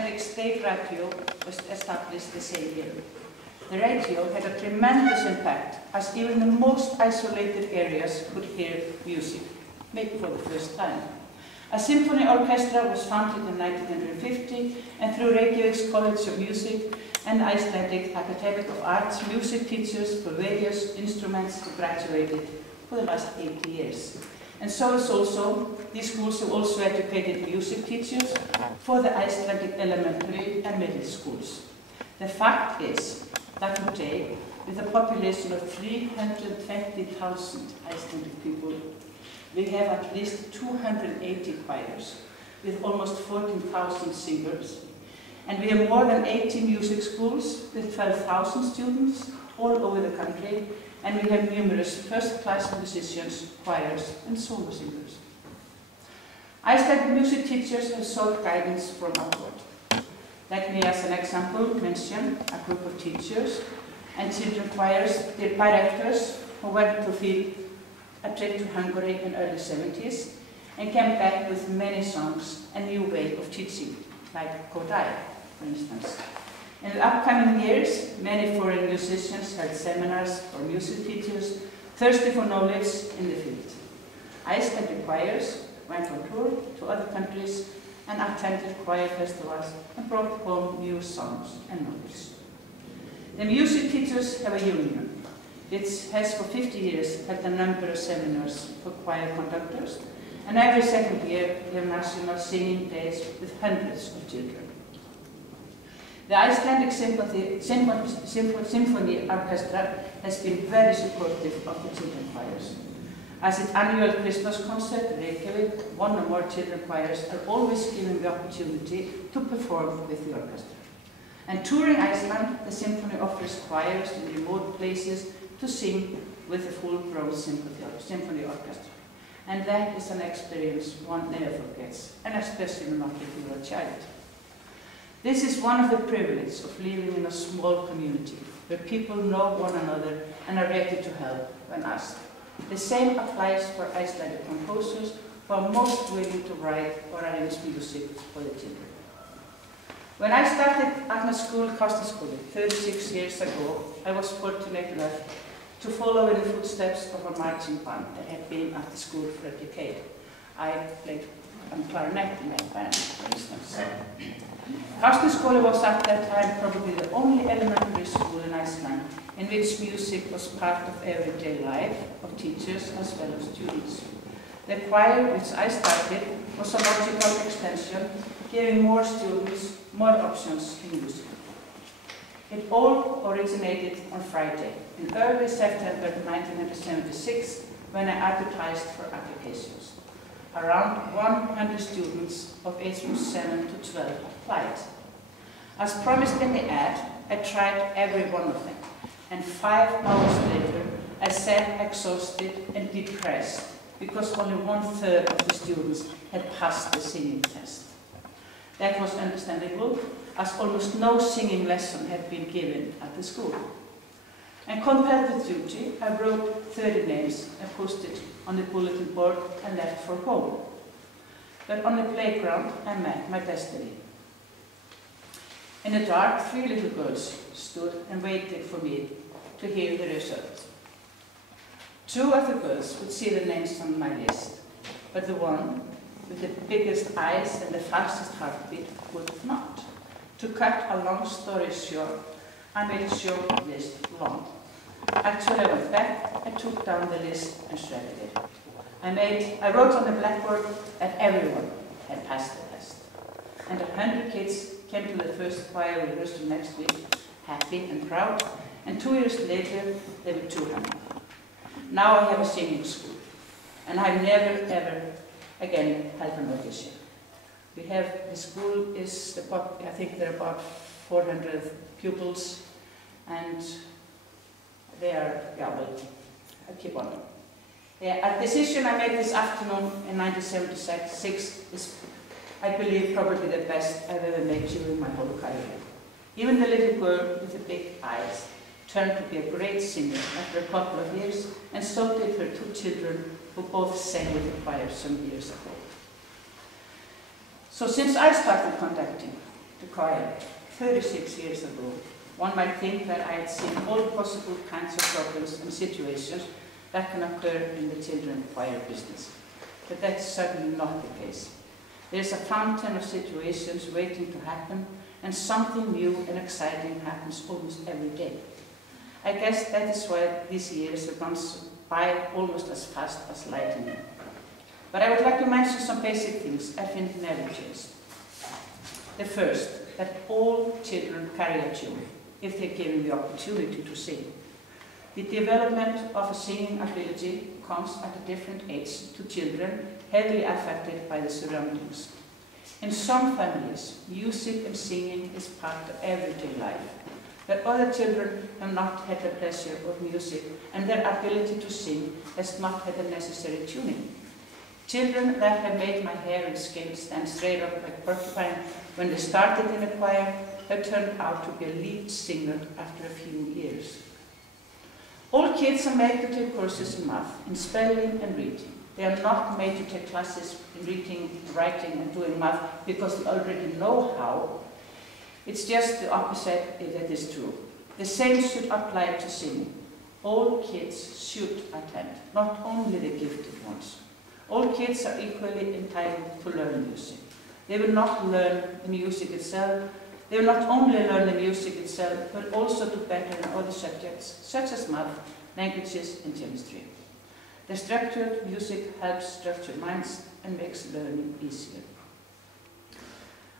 Icelandic state radio was established the same year. The radio had a tremendous impact, as even the most isolated areas could hear music, maybe for the first time. A symphony orchestra was founded in 1950, and through Reykjavik's College of Music and Icelandic Academy of Arts, music teachers for various instruments have graduated for the last 80 years. And so is also, these schools have also educated music teachers for the Icelandic elementary and middle schools. The fact is that today, with a population of 320,000 Icelandic people, we have at least 280 choirs with almost 14,000 singers. And we have more than 80 music schools with 12,000 students all over the country. And we have numerous first-class musicians, choirs, and solo singers. Icelandic music teachers have sought guidance from abroad. Let me, as an example, mention a group of teachers and children choirs, directors, who went to field a trip to Hungary in the early 70s and came back with many songs and new way of teaching, like Kodai, for instance. In the upcoming years, many foreign musicians held seminars for music teachers thirsty for knowledge in the field. Icelandic choirs went on tour to other countries and attended choir festivals and brought home new songs and knowledge. The music teachers have a union, which has for 50 years held a number of seminars for choir conductors, and every second year we have national singing days with hundreds of children. The Icelandic Symphony Orchestra has been very supportive of the children choirs. As its annual Christmas concert in Reykjavik, one or more children choirs are always given the opportunity to perform with the orchestra. And touring Iceland, the symphony offers choirs in remote places to sing with a full-grown symphony orchestra. And that is an experience one never forgets, and especially not if you are a child. This is one of the privileges of living in a small community, where people know one another and are ready to help when asked. The same applies for Icelandic composers, who are most willing to write or arrange music for the children. When I started at my school, Kastaskóli, 36 years ago, I was fortunate enough to follow in the footsteps of a marching band that had been at the school for a decade. I played clarinet in that band, for instance. Kastaskóli was at that time probably the only elementary school in Iceland in which music was part of everyday life of teachers as well as students. The choir, which I started, was a logical extension, giving more students more options in music. It all originated on Friday, in early September 1976, when I advertised for applications. Around 100 students of ages 7 to 12 applied. As promised in the ad, I tried every one of them, and 5 hours later, I sat exhausted and depressed because only 1/3 of the students had passed the singing test. That was understandable, as almost no singing lesson had been given at the school. And compared with duty, I wrote 30 names and posted on the bulletin board and left for home. But on the playground, I met my destiny. In the dark, 3 little girls stood and waited for me to hear the result. 2 of the girls would see the names on my list, but the one with the biggest eyes and the fastest heartbeat would not. To cut a long story short, I made a short list long. Actually, I went back, I took down the list and shredded it. I wrote on the blackboard that everyone had passed the test. And 100 kids came to the first choir rehearsal next week, happy and proud, and 2 years later, there were 200. Now I have a singing school, and I've never, ever again held an audition. The school is, I think there are about 400 pupils, and they are, I keep on. A decision I made this afternoon in 1976 is, I believe, probably the best I've ever made during my whole career. Even the little girl with the big eyes turned to be a great singer after a couple of years, and so did her 2 children, who both sang with the choir some years ago. So since I started conducting, the choir 36 years ago, one might think that I had seen all possible kinds of problems and situations that can occur in the children's choir business. But that's certainly not the case. There's a fountain of situations waiting to happen, and something new and exciting happens almost every day. I guess that is why these years have gone by almost as fast as lightning. But I would like to mention some basic things I think never changed. The first, that all children carry a tune if they're given the opportunity to sing. The development of a singing ability comes at a different age to children heavily affected by the surroundings. In some families, music and singing is part of everyday life, but other children have not had the pleasure of music and their ability to sing has not had the necessary tuning. Children that have made my hair and skin stand straight up like porcupine when they started in a choir have turned out to be a lead singer after a few years. All kids are made to take courses in math, in spelling and reading. They are not made to take classes in reading, writing and doing math because they already know how. It's just the opposite that is true. The same should apply to singing. All kids should attend, not only the gifted ones. All kids are equally entitled to learn music. They will not learn the music itself. They will not only learn the music itself, but also do better in other subjects, such as math, languages, and chemistry. The structured music helps structure minds and makes learning easier.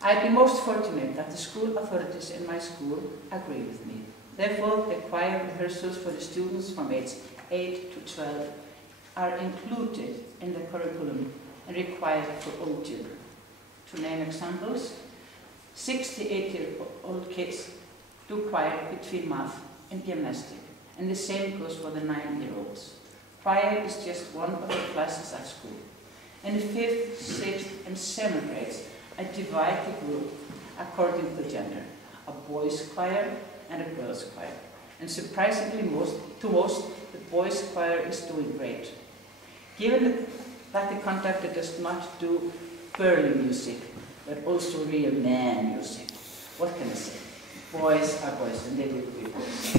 I've been most fortunate that the school authorities in my school agree with me. Therefore, the choir rehearsals for the students from age 8 to 12 are included in the curriculum and required for all children. To name examples, 68-year-old kids do choir between math and gymnastics, and the same goes for the 9-year-olds. Choir is just one of the classes at school. In the 5th, 6th, and 7th grades, I divide the group according to gender, a boys' choir and a girls' choir. And surprisingly, to most, the boys' choir is doing great. Given that the conductor does not do girly music, but also real man music, what can I say? Boys are boys, and they will be boys.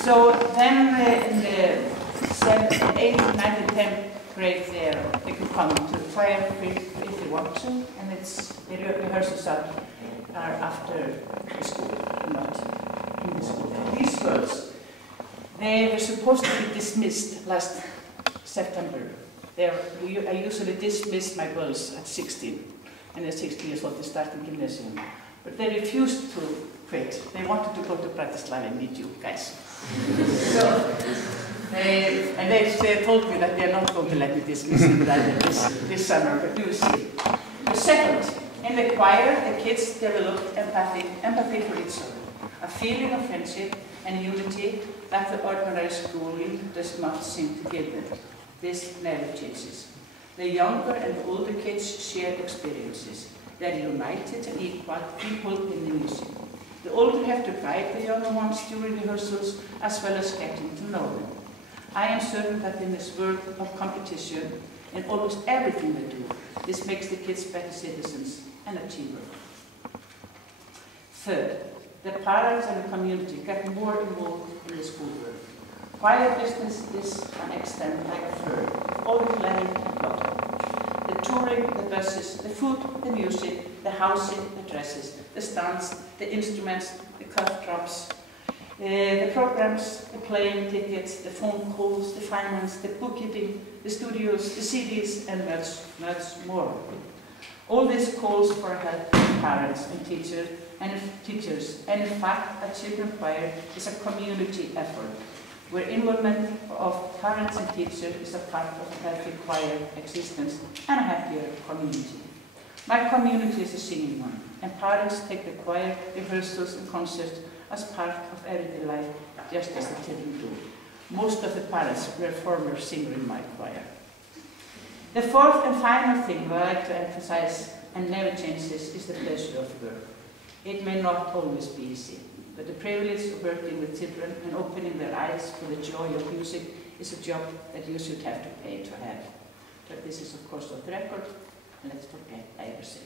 So then in the 7th, 8th, 9th, and 10th grade there, they can come to the choir if they want to, and the rehearsals are after the school, not in the school. These girls, they were supposed to be dismissed last September. I usually dismiss my girls at 16, and at 16 years old they start in gymnasium. But they refused to quit. They wanted to go to Bratislava and meet you guys. So, they told me that they are not going to let me dismiss them this summer, but you will see. The second, in the choir, the kids developed empathy for each other, a feeling of friendship and unity that the ordinary schooling does not seem to give them. This never changes. The younger and the older kids share experiences. They are united and equal in the music. The older have to guide the younger ones during rehearsals as well as getting to know them. I am certain that in this world of competition, in almost everything we do, this makes the kids better citizens and achievers. Third, the parents and the community get more involved in the schoolwork. Choir business is an extent like a third, all the planning and plotting. The touring, the buses, the food, the music, the housing, the dresses, the stands, the instruments, the cough drops, the programs, the plane tickets, the phone calls, the finance, the bookkeeping, the studios, the CDs, and much, much more. All this calls for help from parents and teachers, and in fact, a children's choir is a community effort, where involvement of parents and teachers is a part of a healthy choir existence and a happier community. My community is a singing one, and parents take the choir rehearsals and concerts as part of everyday life, just as the children do. Most of the parents were former singers in my choir. The fourth and final thing that I like to emphasize and never changes is the pleasure of work. It may not always be easy, but the privilege of working with children and opening their eyes for the joy of music is a job that you should have to pay to have. But this is of course off the record, and let's forget I ever said.